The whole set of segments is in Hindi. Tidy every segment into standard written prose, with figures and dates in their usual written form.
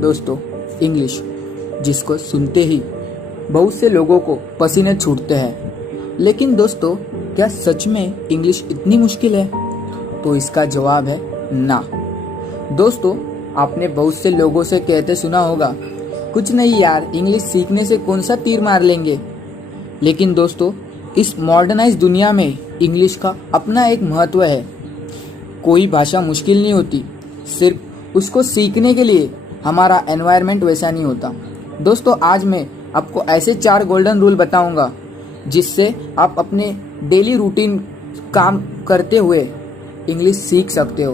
दोस्तों, इंग्लिश जिसको सुनते ही बहुत से लोगों को पसीने छूटते हैं। लेकिन दोस्तों, क्या सच में इंग्लिश इतनी मुश्किल है? तो इसका जवाब है ना। दोस्तों, आपने बहुत से लोगों से कहते सुना होगा, कुछ नहीं यार, इंग्लिश सीखने से कौन सा तीर मार लेंगे। लेकिन दोस्तों, इस मॉडर्नाइज दुनिया में इंग्लिश का अपना एक महत्व है। कोई भाषा मुश्किल नहीं होती, सिर्फ उसको सीखने के लिए हमारा एनवायरनमेंट वैसा नहीं होता। दोस्तों, आज मैं आपको ऐसे 4 गोल्डन रूल बताऊंगा जिससे आप अपने डेली रूटीन काम करते हुए इंग्लिश सीख सकते हो।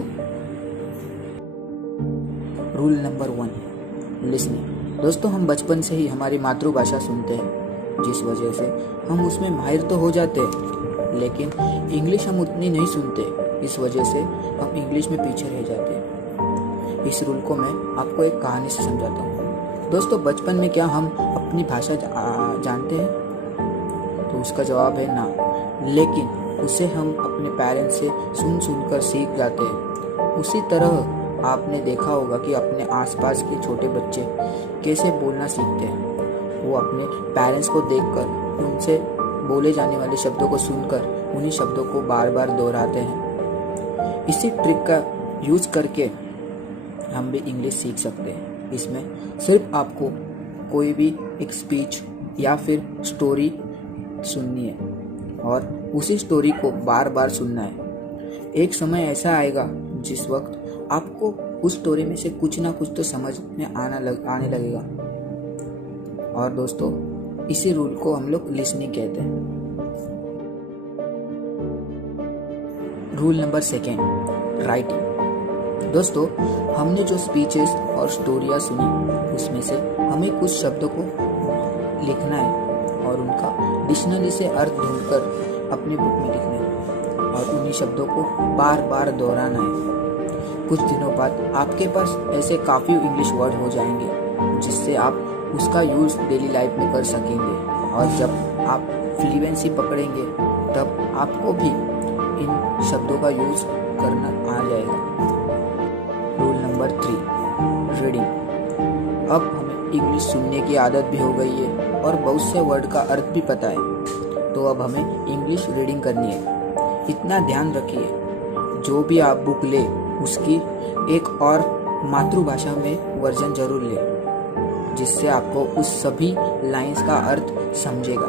Rule number 1, listening. दोस्तों, हम बचपन से ही हमारी मातृभाषा सुनते हैं, जिस वजह से हम उसमें माहिर तो हो जाते हैं, लेकिन इंग्लिश हम उतनी नहीं सुनते। इस वजह से हम इंग्लिश में पीछे रह जाते हैं। इस रूल को मैं आपको एक कहानी से समझाता हूँ। दोस्तों, बचपन में क्या हम अपनी भाषा जानते हैं? तो उसका जवाब है ना। लेकिन उसे हम अपने पेरेंट्स से सुन कर सीख जाते हैं। उसी तरह आपने देखा होगा कि अपने आसपास के छोटे बच्चे कैसे बोलना सीखते हैं। वो अपने पेरेंट्स को देखकर उनसे बोले जाने वाले शब्दों को सुनकर उन्हीं शब्दों को बार बार दोहराते हैं। इसी ट्रिक का यूज करके हम भी इंग्लिश सीख सकते हैं। इसमें सिर्फ आपको कोई भी एक स्पीच या फिर स्टोरी सुननी है और उसी स्टोरी को बार बार सुनना है। एक समय ऐसा आएगा जिस वक्त आपको उस स्टोरी में से कुछ ना कुछ तो समझ में आने लगेगा। और दोस्तों, इसी रूल को हम लोग लिसनिंग कहते हैं। Rule number 2, writing. दोस्तों, हमने जो स्पीचेस और स्टोरियाँ सुनी उसमें से हमें कुछ शब्दों को लिखना है और उनका डिक्शनरी से अर्थ ढूंढकर अपने बुक में लिखना है और उन्हीं शब्दों को बार बार दोहराना है। कुछ दिनों बाद आपके पास ऐसे काफ़ी इंग्लिश वर्ड हो जाएंगे जिससे आप उसका यूज़ डेली लाइफ में कर सकेंगे। और जब आप फ्लुएंसी पकड़ेंगे तब आपको भी इन शब्दों का यूज़ करना आ जाएगा। Rule number 3, reading. अब हमें इंग्लिश सुनने की आदत भी हो गई है और बहुत से वर्ड का अर्थ भी पता है, तो अब हमें इंग्लिश रीडिंग करनी है। इतना ध्यान रखिए, जो भी आप बुक ले उसकी एक और मातृभाषा में वर्जन जरूर ले, जिससे आपको उस सभी लाइंस का अर्थ समझेगा।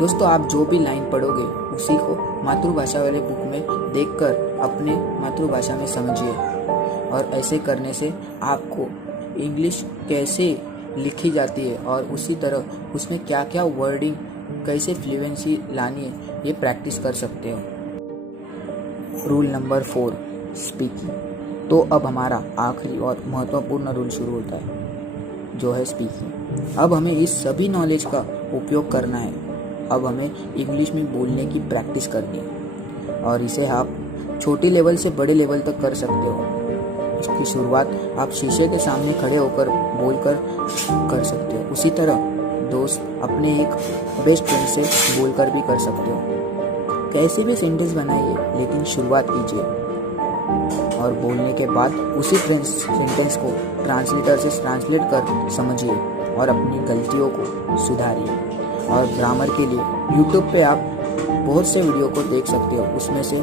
दोस्तों, आप जो भी लाइन पढ़ोगे उसी को मातृभाषा वाले बुक में देखकर अपने मातृभाषा में समझिए। और ऐसे करने से आपको इंग्लिश कैसे लिखी जाती है और उसी तरह उसमें क्या क्या वर्डिंग, कैसे फ्लुएंसी लानी है, ये प्रैक्टिस कर सकते हो। Rule number 4, speaking. तो अब हमारा आखिरी और महत्वपूर्ण रूल शुरू होता है, जो है स्पीकिंग। अब हमें इस सभी नॉलेज का उपयोग करना है। अब हमें इंग्लिश में बोलने की प्रैक्टिस करनी है और इसे आप छोटे लेवल से बड़े लेवल तक कर सकते हो। इसकी शुरुआत आप शीशे के सामने खड़े होकर बोलकर कर सकते हो। उसी तरह दोस्त अपने एक बेस्ट फ्रेंड से बोलकर भी कर सकते हो। कैसे भी सेंटेंस बनाइए, लेकिन शुरुआत कीजिए और बोलने के बाद उसी सेंटेंस को ट्रांसलेटर से ट्रांसलेट कर समझिए और अपनी गलतियों को सुधारिए। और ग्रामर के लिए यूट्यूब पे आप बहुत से वीडियो को देख सकते हो। उसमें से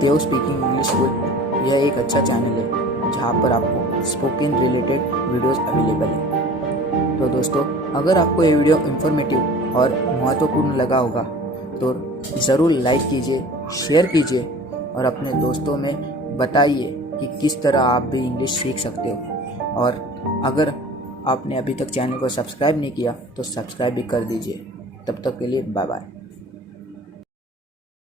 देव स्पीकिंग इंग्लिश स्कूल यह एक अच्छा चैनल है जहाँ पर आपको स्पोकन रिलेटेड वीडियोस अवेलेबल है। तो दोस्तों, अगर आपको ये वीडियो इन्फॉर्मेटिव और महत्वपूर्ण लगा होगा तो ज़रूर लाइक कीजिए, शेयर कीजिए और अपने दोस्तों में बताइए कि किस तरह आप भी इंग्लिश सीख सकते हो। और अगर आपने अभी तक चैनल को सब्सक्राइब नहीं किया तो सब्सक्राइब भी कर दीजिए। तब तक के लिए बाय बाय।